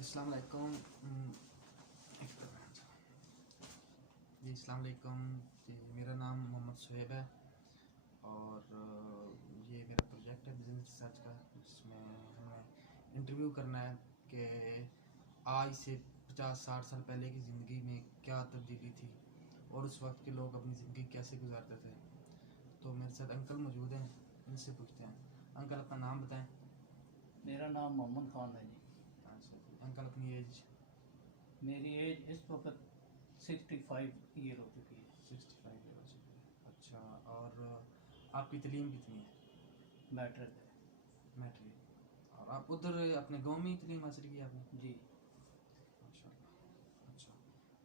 अस्सलाम वालेकुम। जी अस्सलाम वालेकुम जी, मेरा नाम मोहम्मद शुएब है और ये मेरा प्रोजेक्ट है बिज़नेस रिसर्च का, जिसमें हमें इंटरव्यू करना है कि आज से 50-60 साल पहले की ज़िंदगी में क्या तब्दीली थी और उस वक्त के लोग अपनी ज़िंदगी कैसे गुजारते थे। तो मेरे साथ अंकल मौजूद हैं, इनसे पूछते हैं। अंकल अपना नाम बताएं। मेरा नाम मोहम्मद खान है जी। अच्छा जी, अंकल अपनी एज? मेरी एज इस वक्त 65 ईयर हो चुकी है। 65 ईयर हो चुकी है। अच्छा, और आपकी तलीम कितनी है? मैट्रिक है मैट्रिक। और आप उधर अपने गांव में ही तलीम हासिल की आपने? जी। माशाल्लाह। अच्छा,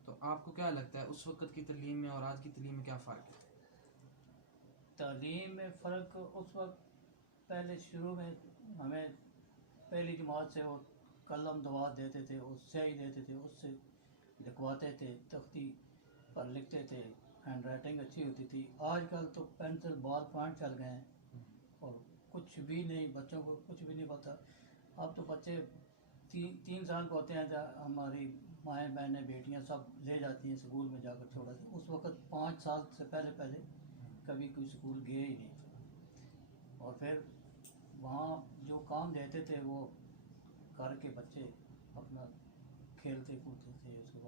तो आपको क्या लगता है उस वक्त की तलीम में और आज की तलीम में क्या फ़र्क है? तालीम में फ़र्क उस वक्त, पहले शुरू में हमें पहली जमात से वो कलम दवा देते थे, उससे ही देते थे, उससे लिखवाते थे, तख्ती पर लिखते थे, हैंड राइटिंग अच्छी होती थी। आजकल तो पेंसिल बॉल पॉइंट चल गए हैं और कुछ भी नहीं, बच्चों को कुछ भी नहीं पता। अब तो बच्चे 3 साल को होते हैं जब हमारी माएँ बहनें बेटियां सब ले जाती हैं स्कूल में जाकर छोड़ा थे। उस वक्त 5 साल से पहले पहले कभी कोई स्कूल गए ही नहीं। और फिर वहाँ जो काम देते थे वो करके बच्चे अपना खेलते कूदते थे। उसके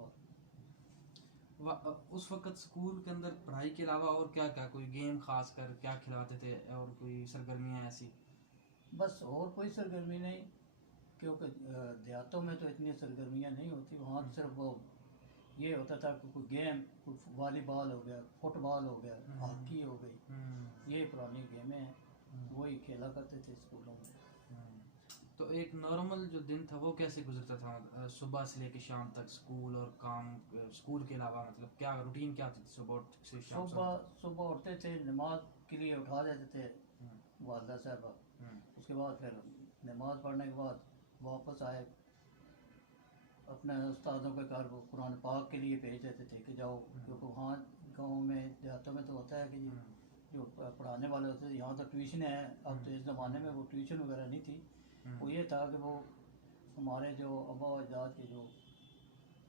बाद उस वक्त स्कूल के अंदर पढ़ाई के अलावा और क्या क्या, कोई गेम खास कर क्या खिलाते थे और कोई सरगर्मियाँ ऐसी? बस और कोई सरगर्मी नहीं, क्योंकि देहातों में तो इतनी सरगर्मियाँ नहीं होती। वहाँ सिर्फ वो ये होता था कि कोई गेम, कोई वॉलीबॉल हो गया, फुटबॉल हो गया, हॉकी हो गई, ये पुरानी गेमें हैं, वही खेला करते थे स्कूलों में। तो एक नॉर्मल जो दिन था वो कैसे गुजरता था, सुबह से लेकर शाम तक, स्कूल और काम, स्कूल के अलावा मतलब क्या रूटीन क्या थी सुबह से शाम सुबह सुबह उठते थे, नमाज के लिए उठा देते थे वालदा साहबा। उसके बाद फिर नमाज पढ़ने के बाद वापस आए, अपने उस्तादों के घर वो कुरान पाक के लिए भेज देते थे कि जाओ, क्योंकि वहाँ गाँव में देहातों में तो होता है कि जी जो पढ़ाने वाले होते थे, यहाँ तो ट्यूशन है। अब तो इस ज़माने में वो ट्यूशन वगैरह नहीं थी। वो ये था कि वो हमारे जो अब्बा अजदाद के जो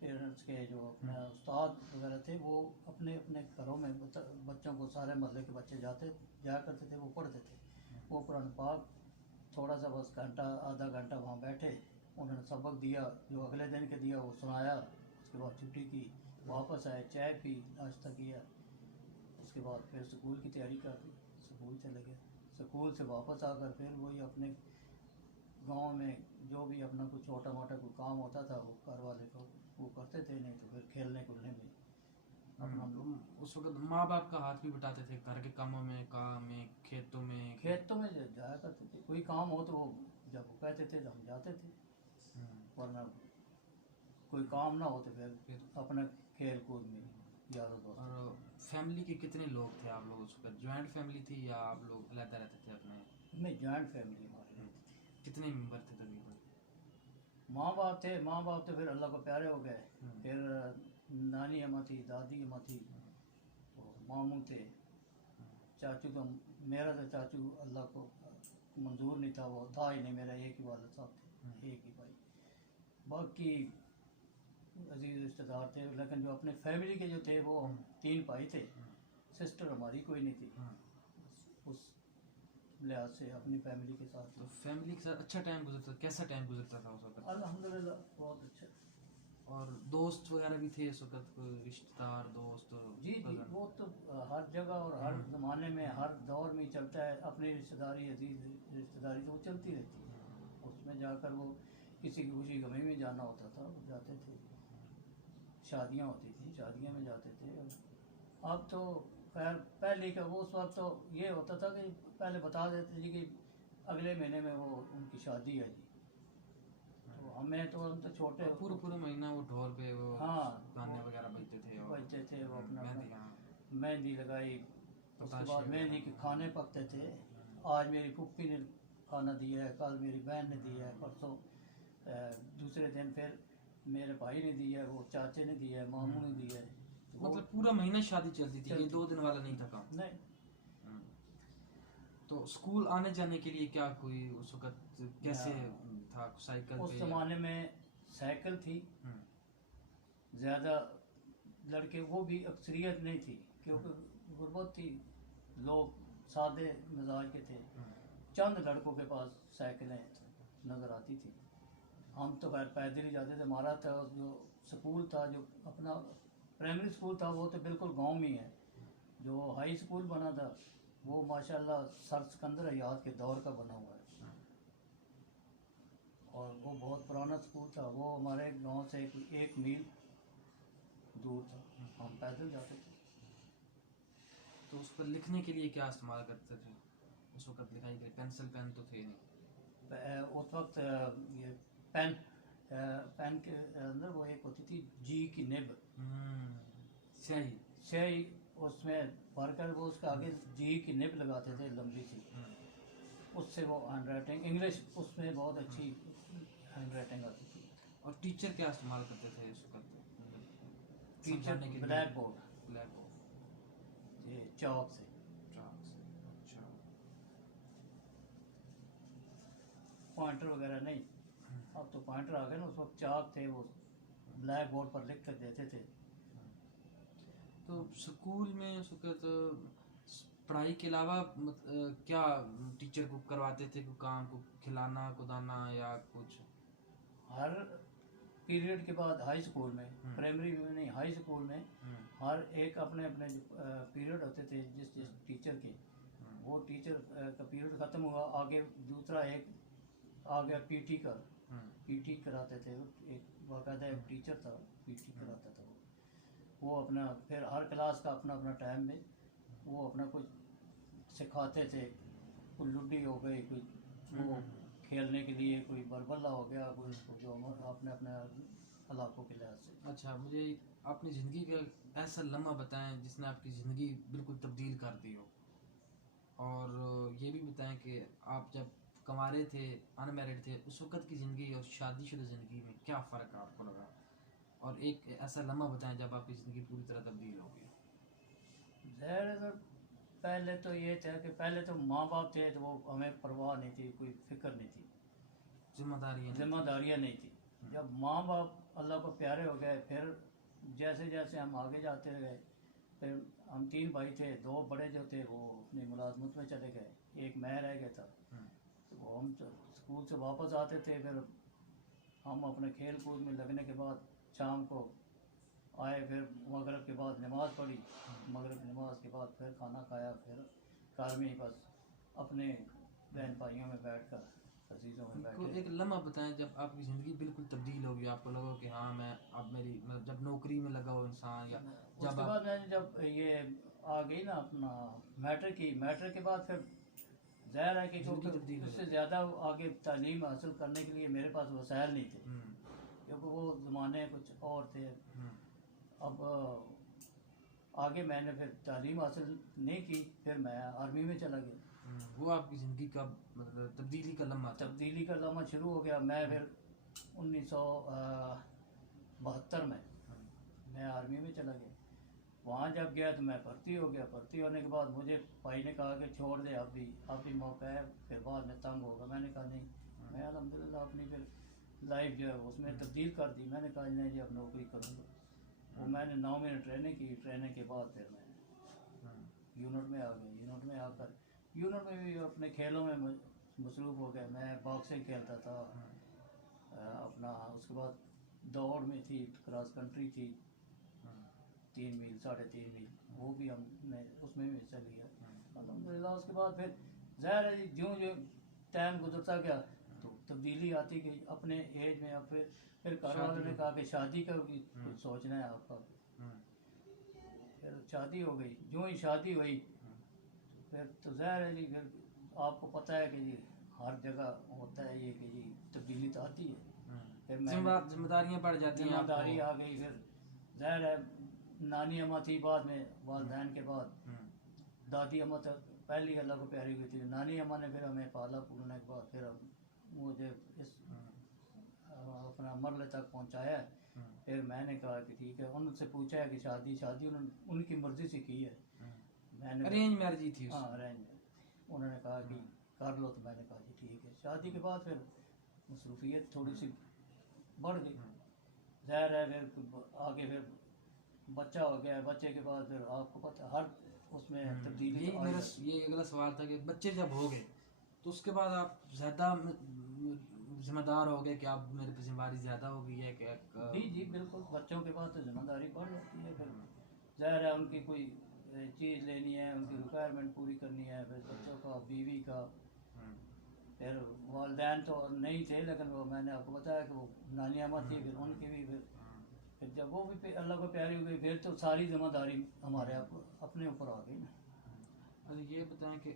पेरेंट्स के जो अपने उस्ताद वगैरह थे, वो अपने अपने घरों में बच्चों को, सारे मोहल्ले के बच्चे जाया करते थे, वो पढ़ते थे। वो कुरान पाक थोड़ा सा बस घंटा आधा घंटा वहाँ बैठे, उन्होंने सबक दिया जो अगले दिन के दिया वो सुनाया। उसके बाद छुट्टी की, वापस आए, चाय पी, नाश्ता किया। उसके बाद फिर स्कूल की तैयारी कर दी, स्कूल चले गए। स्कूल से वापस आकर फिर वही अपने गांव में जो भी अपना कुछ छोटा मोटा कोई काम होता था वो घर वाले को वो करते थे, नहीं तो फिर खेलने कूदने में अपना। उस वक्त माँ बाप का हाथ भी बटाते थे घर के कामों में, काम में, खेतों में? खेतों में जाया करते थे, कोई काम हो तो वो जब वो कहते थे तो हम जाते थे, वरना कोई काम ना हो तो फिर अपने खेल कूद में यारों दोस्तों। और फैमिली के कितने लोग थे आप लोग उस वक्त? जॉइंट फैमिली थी या आप लोग अलग रहते थे अपने? में जॉइंट फैमिली हमारी रहती थी। कितने मेंबर थे तकरीबन? माँ बाप थे, माँ बाप तो फिर अल्लाह को प्यारे हो गए। फिर नानी अम्मा थी, दादी अम्मा थी, और मामू थे। चाचू तो, मेरा तो चाचू अल्लाह को मंजूर नहीं था, वो था ही नहीं, मेरा एक ही वालिद साहब थे, एक ही भाई। बाकी अजीज रिश्तेदार थे, लेकिन जो अपने फैमिली के जो थे वो हम 3 भाई थे। सिस्टर हमारी कोई नहीं थी। उस लिहाज से अपनी फैमिली के साथ तो फैमिली के साथ अच्छा टाइम गुजरता, कैसा टाइम गुजरता था उस वक्त? अल्हम्दुलिल्लाह बहुत अच्छा। और दोस्त वगैरह भी थे उस वक्त, कोई रिश्तेदार दोस्त? जी जी, वो तो हर जगह और हर ज़माने में हर दौर में चलता है। अपनी रिश्तेदारी, अजीज रिश्तेदारी तो वो चलती रहती है। उसमें जाकर वो किसी की खुशी गमी में जाना होता था, वो जाते थे। शादियाँ होती थी, शादियों में जाते थे। अब तो खैर, पहले का वो उस वक्त तो ये होता था कि पहले बता देते जी कि अगले महीने में वो उनकी शादी है जी। तो हमें तो, हम तो छोटे, पूरे पूरे महीना वो ढोल पे वो हाँ, गाने वगैरह बजते थे और बजते थे। वो अपना मेहंदी, अपना मेहंदी लगाई, उसके पताशे बाद मेहंदी के खाने पकते थे। आज मेरी फूफी ने खाना दिया है, कल मेरी बहन ने दिया है, परसों दूसरे दिन फिर मेरे भाई ने दिया है, वो चाचे ने दिया है, मामू ने दिया है। तो वो मतलब पूरा महीना शादी चलती थी, ये चलती 2 दिन वाला नहीं था काम? नहीं। तो स्कूल आने जाने के लिए क्या कोई उस वक्त कैसे था? साइकिल उस पे या? ज़माने में साइकिल थी, हम्म, ज़्यादा लड़के, वो भी अक्सरियत नहीं थी क्योंकि गुर्बत थी, लोग सादे मिजाज के थे। चंद लड़कों के पास साइकिलें नज़र आती थी। हम तो खैर पैदल ही जाते थे। हमारा था जो स्कूल था, जो अपना प्राइमरी स्कूल था, वो तो बिल्कुल गांव में ही है। जो हाई स्कूल बना था वो माशाल्लाह सर सिकंदर हयात के दौर का बना हुआ है, और वो बहुत पुराना स्कूल था। वो हमारे गांव से एक मील दूर था, हम पैदल जाते थे। तो उस पर लिखने के लिए क्या इस्तेमाल करते थे उस वक्त? लिखाई के लिए पेंसिल पेन तो थे नहीं। उस वक्त ये पेन पेन के अंदर वो एक होती थी जी की निब, स्याही। स्याही, उसमें भरकर वो उसके आगे जी की निब लगाते थे लंबी सी, उससे वो हैंड राइटिंग इंग्लिश उसमें बहुत अच्छी हैंड राइटिंग आती थी। और टीचर क्या इस्तेमाल करते थे उस वक्त टीचर समझाने के लिए? ब्लैक बोर्ड, ब्लैक बोर्ड, ये चौक से, चाक से। अच्छा। पॉइंटर वगैरह नहीं। अब तो पॉइंटर आ गए ना, उस वक्त चाक थे, वो ब्लैक बोर्ड पर लिख कर देते थे। तो स्कूल में उस वक्त पढ़ाई के अलावा क्या टीचर को करवाते थे? कोई काम को खिलाना कुदाना या कुछ? हर पीरियड के बाद हाई स्कूल में, प्राइमरी में नहीं, हाई स्कूल में हर एक अपने अपने पीरियड होते थे जिस जिस टीचर के। वो टीचर का पीरियड ख़त्म हुआ, आगे दूसरा एक आ गया पीटी का। पीटी कराते थे, एक बाकायदा एक टीचर था, पीटी कराता था वो अपना फिर हर क्लास का अपना अपना टाइम में वो अपना कुछ सिखाते थे। कोई लुड्डी हो गई, कोई वो खेलने के लिए, कोई बरबला हो गया, कोई जो अपने अपने इलाकों के लिहाज से। अच्छा, मुझे अपनी ज़िंदगी का ऐसा लम्हा बताएं जिसने आपकी ज़िंदगी बिल्कुल तब्दील कर दी हो, और ये भी बताएं कि आप जब कंवारे थे, अनमैरिड थे, उस वक़्त की ज़िंदगी और शादीशुदा ज़िंदगी में क्या फ़र्क आपको लगा, और एक ऐसा लम्हा बताएं जब आपकी ज़िंदगी पूरी तरह तब्दील हो गई। ज़ाहिर पहले तो ये था कि पहले तो माँ बाप थे तो वो हमें परवाह नहीं थी, कोई फिक्र नहीं थी, जिम्मेदारियाँ नहीं थी। जब माँ बाप अल्लाह को प्यारे हो गए, फिर जैसे जैसे हम आगे जाते गए, फिर हम 3 भाई थे, 2 बड़े जो थे वो अपनी मुलाजमत में चले गए, एक मैं रह गया था। तो वो हम स्कूल से वापस आते थे, फिर हम अपने खेल कूद में लगने के बाद शाम को आए, फिर मगरिब के बाद नमाज़ पढ़ी, मगरिब नमाज के बाद फिर खाना खाया, फिर घर में ही बस अपने बहन भाइयों में बैठ कर अजीज़ों में को बैठे। एक लम्हा बताएं जब आपकी ज़िंदगी बिल्कुल तब्दील होगी, आपको लगा कि हाँ मैं अब मेरी मतलब जब नौकरी में लगा हो इंसान, या उसके जब बाद मैंने जब ये आ गई ना अपना मैट्रिक के बाद फिर ज़ाहिर है कि ज़िंदगी क्योंकि तब्दील हो उससे ज़्यादा आगे तालीम हासिल करने के लिए मेरे पास वसाइल नहीं थे, हम्म, क्योंकि वो ज़माने कुछ और थे। अब आगे मैंने फिर तालीम हासिल नहीं की, फिर मैं आर्मी में चला गया। वो आपकी ज़िंदगी का मतलब तब्दीली का लम्हा था। तब्दीली का लम्हा शुरू हो गया। मैं फिर 1972 में मैं आर्मी में चला गया। वहाँ जब गया तो मैं भर्ती हो गया। भर्ती होने के बाद मुझे भाई ने कहा कि छोड़ दे, अब भी मौका है, फिर बाद में तंग होगा। मैंने कहा नहीं, मैं अल्हम्दुलिल्लाह अपनी फिर लाइफ जो है उसमें तब्दील कर दी। मैंने कहा नहीं जी अब नौकरी करूँगा। वो मैंने 9 महीने ट्रेनिंग की। ट्रेनिंग के बाद फिर मैं यूनिट में आ गया। यूनिट में आकर यूनिट में भी अपने खेलों में मसरूफ़ हो गया। मैं बॉक्सिंग खेलता था अपना। उसके बाद दौड़ में थी, क्रॉस कंट्री थी, 3 मील 3.5 मील, वो भी हमने उसमें भी हिस्सा लिया अल्हम्दुलिल्लाह। उसके बाद फिर ज़ाहिर है ज्यों ज्यों टाइम गुजरता गया तो तब्दीली आती गई अपने एज में। अब फिर घर वालों ने कहा कि शादी का भी कुछ सोचना है आपका। फिर शादी हो गई। जो ही शादी हुई फिर तो ज़ाहिर है जी, फिर आपको पता है कि जी हर जगह होता है ये कि जी तब्दीली तो आती है। फिर मैं जिम्मेदारियाँ बढ़ जाती हैं, जिम्मेदारी आ गई। फिर ज़ाहिर है नानी अम्मा थी, बाद में वालदैन के बाद दादी अम्मा तक पहली अल्लाह को प्यारी हुई थी। नानी अम्मा ने फिर हमें पाला पूरने के बाद फिर मुझे इस अपना मरले तक पहुंचाया। फिर मैंने कहा कि ठीक है। उनसे पूछा है कि शादी उन्होंने उनकी मर्ज़ी से की है। मैंने अरेंज मैरिज थी हाँ अरेंज। उन्होंने कहा कि कर लो, तो मैंने कहा जी ठीक है। शादी के बाद फिर मसरूफियत थोड़ी सी बढ़ गई। ज़ाहिर है फिर आगे फिर बच्चा हो गया, बच्चे के बाद फिर आपको पता हर उसमें तब्दीली यही तो मेरा आई। ये अगला सवाल था कि बच्चे जब हो गए तो उसके बाद आप ज़्यादा जिम्मेदार हो गए कि आप मेरे पे जिम्मेदारी ज़्यादा हो गई है कि जी जी बिल्कुल, बच्चों के बाद तो जिम्मेदारी बढ़ जाती है। फिर ज़ाहिर है उनकी कोई चीज़ लेनी है, उनकी रिक्वायरमेंट पूरी करनी है, फिर बच्चों का, बीवी का। फिर वालदैन तो नहीं थे, लेकिन वो मैंने आपको बताया कि वो नानी अम्मा थी, फिर उनकी भी फिर जब वो भी अल्लाह को प्यारी हो गई, फिर तो सारी जिम्मेदारी हमारे अपने ऊपर आ गई ना। और ये बताएं कि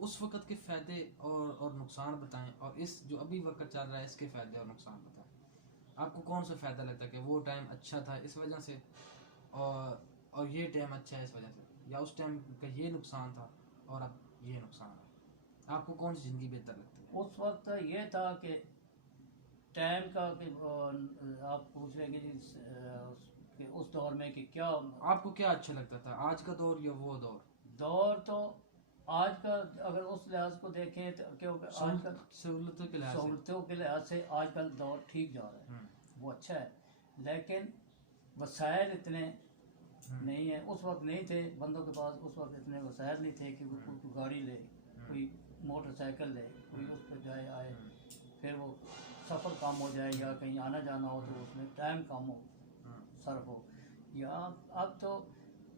उस वक़्त के फ़ायदे और नुकसान बताएं, और इस जो अभी वक्त चल रहा है इसके फ़ायदे और नुकसान बताएं। आपको कौन सा फ़ायदा लगता है कि वो टाइम अच्छा था इस वजह से, और ये टाइम अच्छा है इस वजह से, या उस टाइम का ये नुकसान था और अब ये नुकसान है? आपको कौन सी ज़िंदगी बेहतर लगती है? उस वक्त ये था कि टाइम का कि आप पूछ रहे हैं कि उस दौर में कि क्या आपको क्या अच्छा लगता था, आज का दौर या वो दौर? दौर तो आज का, अगर उस लिहाज को देखें तो क्योंकि आजकल सहूलतों के लिहाज से। सहूलतों के लिहाज से आजकल दौर ठीक जा रहा है, वो अच्छा है, लेकिन वसाइल इतने नहीं है। उस वक्त नहीं थे बंदों के पास, उस वक्त इतने वसाइल नहीं थे कि वो कोई गाड़ी ले, कोई मोटरसाइकिल ले, कोई उस पर जाए आए, फिर वो सफ़र कम हो जाए या कहीं आना जाना हो तो उसमें टाइम कम हो, सर्फ हो। या अब तो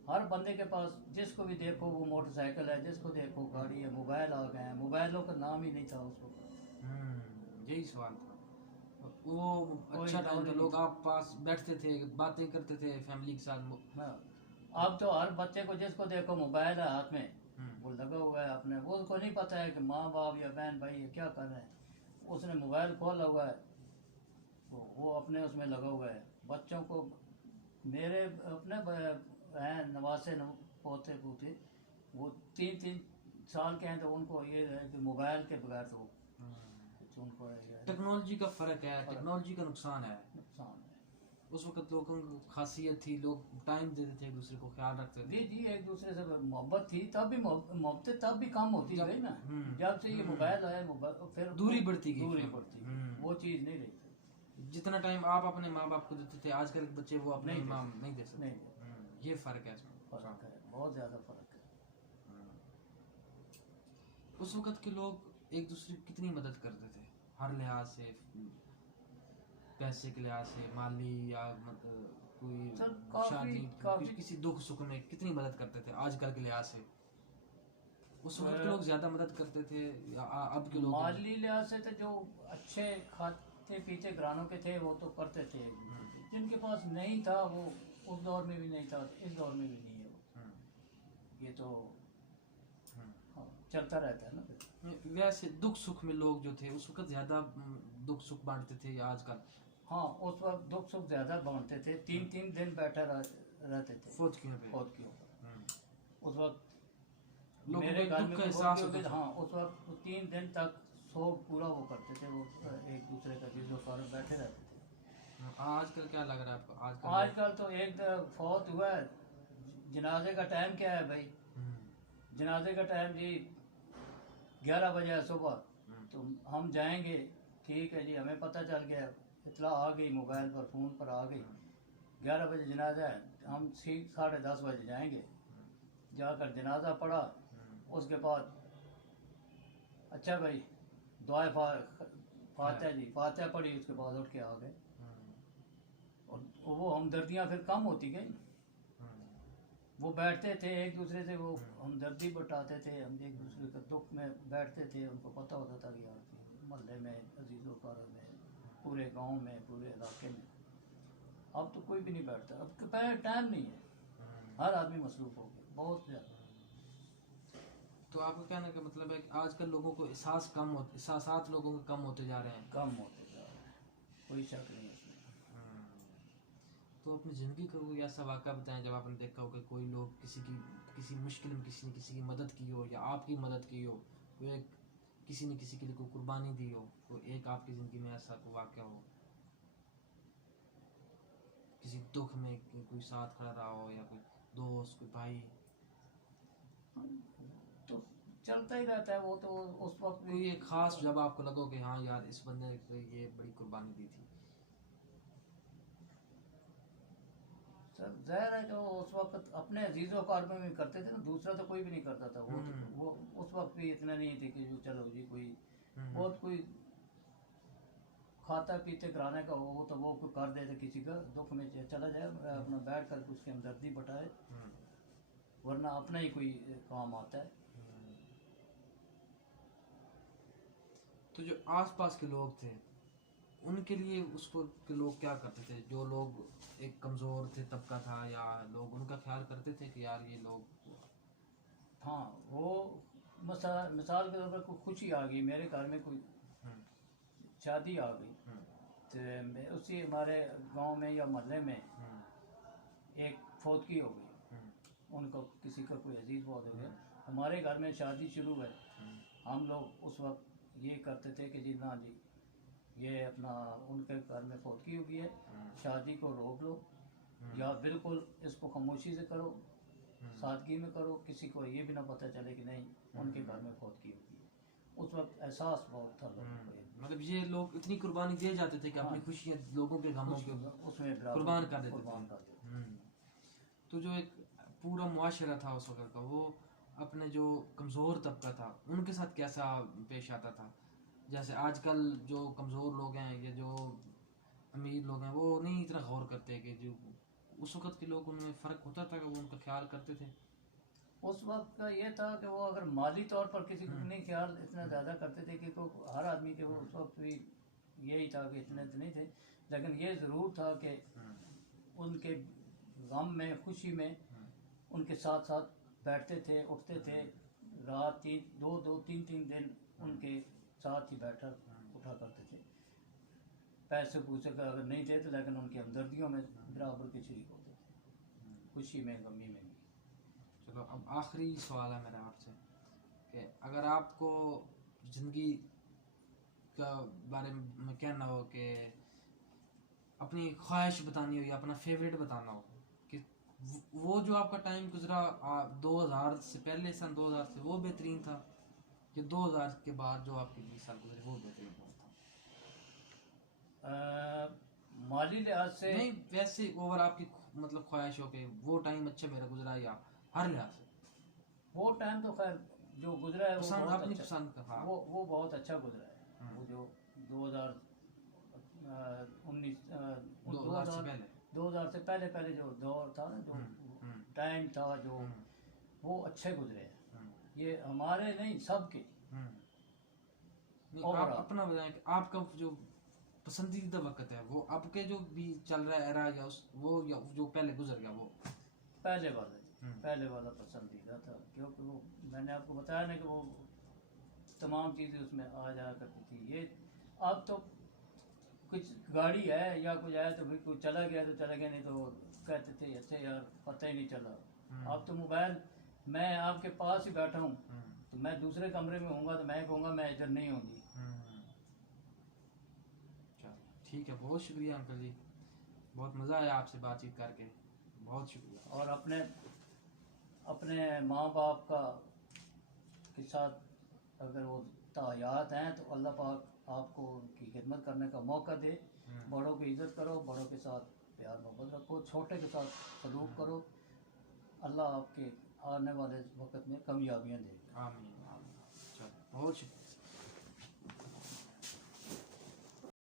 हर बंदे के पास, जिसको भी देखो वो मोटरसाइकिल है, जिसको देखो गाड़ी है, मोबाइल आ गए हैं, मोबाइलों का नाम ही नहीं था उस वक्त। यही सवाल था। वो कोई अच्छा टाइम दौर था, ही लोग नहीं आप पास बैठते थे, बातें करते थे फैमिली के साथ। था। हाँ, अब तो हर बच्चे को जिसको देखो मोबाइल है हाथ में, वो लगा हुआ है अपने, वो उसको नहीं पता है कि माँ बाप या बहन भाई ये क्या कर रहे हैं। उसने मोबाइल खोला हुआ है, वो अपने उसमें लगा हुआ है। बच्चों को, मेरे अपने हैं नवासे पोते पोते, वो 3-3 साल के हैं, तो उनको ये है कि मोबाइल के बगैर तो कुछ उनको टेक्नोलॉजी का फ़र्क है, टेक्नोलॉजी का नुकसान है। नुकसान है। उस वक्त लोगों को खासियत थी, लोग टाइम देते थे, एक दूसरे को ख्याल रखते जी थे। जी, एक दूसरे से मोहब्बत थी, तब भी मोहब्बतें तब भी कम होती जब गई ना। जब से ये मोबाइल आया, मोबाइल फिर दूरी बढ़ती गई। दूरी बढ़ती गई, वो चीज़ नहीं रही। जितना टाइम आप अपने माँ बाप को देते थे, आजकल के बच्चे वो अपने नहीं माँ नहीं दे सकते। नहीं, ये फ़र्क है इसमें। फर्क है, बहुत ज़्यादा फर्क है। उस वक्त के लोग एक दूसरे की कितनी मदद करते थे, हर लिहाज से, पैसे के लिहाज से, माली या कोई सर काफ़ी शादी, किसी दुख सुख में कितनी मदद करते थे आजकल के लिहाज से? उस वक्त के लोग ज्यादा मदद करते थे या अब के लोग? माली लिहाज से तो जो अच्छे खाते पीते घरानों के थे वो तो करते थे, जिनके पास नहीं था वो उस दौर में भी नहीं था, इस दौर में भी नहीं है वो। ये तो हाँ, चलता रहता है ना फिर। वैसे दुख सुख में लोग जो थे उस वक्त ज्यादा दुख सुख बांटते थे या आजकल? हाँ, उस वक्त दुख सुख ज़्यादा बांटते थे, 3-3 दिन बैठे रहते थे फौज की पे। फौज के ऊपर। उस वक्त लोगों मेरे को घर दुख में का तो एहसास बहुत होता था। हाँ, उस वक्त 3 दिन तक शोक पूरा वो करते थे, वो एक दूसरे का जिस कारण बैठे रहते थे। आजकल क्या लग रहा है आपको? आजकल तो एक फौत हुआ है, जनाजे का टाइम क्या है भाई? जनाजे का टाइम जी 11 बजे है सुबह, तो हम जाएंगे, ठीक है जी, हमें पता चल गया, इतला आ गई मोबाइल पर, फ़ोन पर आ गई, 11 बजे जनाजा है, हम ठीक 10:30 बजे जाएंगे, जाकर जनाजा पढ़ा, उसके बाद अच्छा भाई दुआ फातिहा जी, फातिहा पढ़ी, उसके बाद उठ के आ गए। और वो हमदर्दियाँ फिर कम होती गई। वो बैठते थे एक दूसरे से, वो हमदर्दी बटाते थे, हम एक दूसरे के दुख में बैठते थे, उनको पता होता था कि यार मोहल्ले में, अजीज़ों कार में, पूरे गांव में, पूरे इलाके में। अब तो कोई भी नहीं बैठता, अब टाइम नहीं है, हर आदमी मसरूफ़ हो गया बहुत ज़्यादा। तो आपका कहने का मतलब है कि आजकल लोगों को एहसास लोगों के कम होते जा रहे हैं। कम होते जा रहे हैं, कोई शक नहीं है उसमें। तो अपनी ज़िंदगी का कोई ऐसा वाक़या बताएं जब आपने देखा हो कि कोई लोग किसी मुश्किल में किसी ने किसी की मदद की हो या आपकी मदद की हो, कोई एक किसी ने किसी के लिए कोई कुर्बानी दी हो, कोई एक आपकी ज़िंदगी में ऐसा कोई वाक़या हो, किसी दुख में कोई साथ खड़ा रहा हो, या कोई दोस्त, कोई भाई? तो चलता ही रहता है वो तो, उस वक्त भी कोई एक ख़ास जब आपको लगा कि हाँ यार इस बंदे ने ये बड़ी कुर्बानी दी थी? ज़ाहिर है कि वो उस वक्त अपने अजीज़ों कारबों में करते थे ना, दूसरा तो कोई भी नहीं करता था। वो उस वक्त भी इतना नहीं थे कि जो चलो जी कोई बहुत कोई खाता पीते कराने का हो तो वो कर देते, किसी का दुख में चला जाए अपना बैठ कर उसकी हमदर्दी बटाए, वरना अपना ही कोई काम आता है। तो जो आसपास के लोग थे उनके लिए उसको के लोग क्या करते थे? जो लोग एक कमज़ोर थे तबका था, या लोग उनका ख्याल करते थे कि यार ये लोग? हाँ, वो मिसाल के तौर पर कोई खुशी आ गई मेरे घर में, कोई शादी आ गई, तो उसी हमारे गांव में या मोहल्ले में एक फौतगी हो गई, उनको किसी का कोई अजीज़ बहुत हो गया, हमारे घर में शादी शुरू है। हम लोग उस वक्त ये करते थे कि जी ना जी ये अपना उनके घर में फौतगी हो गई है, शादी को रोक लो या बिल्कुल इसको खामोशी से करो, सादगी में करो, किसी को ये भी ना पता चले कि नहीं उनके घर में फौतगी हो गई है। उस वक्त एहसास बहुत था लोगों को। मतलब ये लोग इतनी कुर्बानी दे जाते थे कि अपनी खुशियाँ लोगों के गमों के उसमें कुर्बान कर देते थे। तो जो एक पूरा मुआशरा था उस वक्त का, वो अपने जो कमज़ोर तबका था उनके साथ कैसा पेश आता था? जैसे आजकल जो कमज़ोर लोग हैं या जो अमीर लोग हैं वो नहीं इतना गौर करते कि जो उस वक्त के लोग, उनमें फ़र्क होता था कि वो उनका ख्याल करते थे? उस वक्त का ये था कि वो अगर माली तौर पर किसी को नहीं ख्याल इतना ज़्यादा करते थे कि हर आदमी के वो उस वक्त भी यही था कि इतने तो नहीं थे, लेकिन ये ज़रूर था कि उनके गम में खुशी में उनके साथ साथ बैठते थे, उठते थे, रात तीन दिन उनके साथ ही बैठा उठा करते थे। पैसे पूछे का अगर नहीं थे तो लेकिन उनकी हमदर्दियों में बराबर के शरीक होते थे, खुशी में गमी में भी। चलो अब आखिरी सवाल है मेरा आपसे कि अगर आपको ज़िंदगी का बारे में कहना हो कि अपनी ख्वाहिश बतानी हो या अपना फेवरेट बताना हो कि वो जो आपका टाइम गुजरा 2000 से पहले, सन 2000 से, वो बेहतरीन था कि 2000 के बाद जो आपके 20 साल गुजरे वो बेहतरीन था? माली लिहाज से नहीं, वैसे ओवर आपकी मतलब ख्वाहिश हो कि वो टाइम अच्छा मेरा गुजरा, या हर लिहाज से? वो टाइम तो खैर जो गुजरा है वो पसंद, बहुत अपनी अच्छा, पसंद का। हाँ, वो बहुत अच्छा गुजरा है। वो जो 2000 से पहले जो दौर था ना, जो टाइम था, जो वो अच्छे गुजरे हैं। ये हमारे नहीं सबके। आप अपना बताएं कि आपका जो पसंदीदा वक्त है वो आपके जो भी चल रहा है एरा, या वो या जो पहले गुजर गया वो? पहले वाला पसंदीदा था, क्योंकि वो मैंने आपको बताया ना कि वो तमाम चीज़ें उसमें आ जाया करती थी। ये अब तो कुछ गाड़ी है या कुछ आया तो भाई कोई चला गया तो चला गया, नहीं तो कहते थे अच्छा यार पता ही नहीं चला। अब तो मोबाइल, मैं आपके पास ही बैठा हूँ तो मैं दूसरे कमरे में हूँगा तो मैं कहूँगा मैं इधर नहीं होंगी। ठीक है, बहुत शुक्रिया अंकल जी, बहुत मज़ा आया आपसे बातचीत करके, बहुत शुक्रिया। और अपने माँ बाप का के साथ अगर वो तायात हैं तो अल्लाह पाक आपको उनकी खिदमत करने का मौका दे। बड़ों की इज़्ज़त करो, बड़ों के साथ प्यार मोहब्बत रखो, छोटे के साथ सलूक करो। अल्लाह आपके आने वाले वक्त में कामयाबियाँ दे। आमीन आमीन। चलो, बहुत शुक्रिया।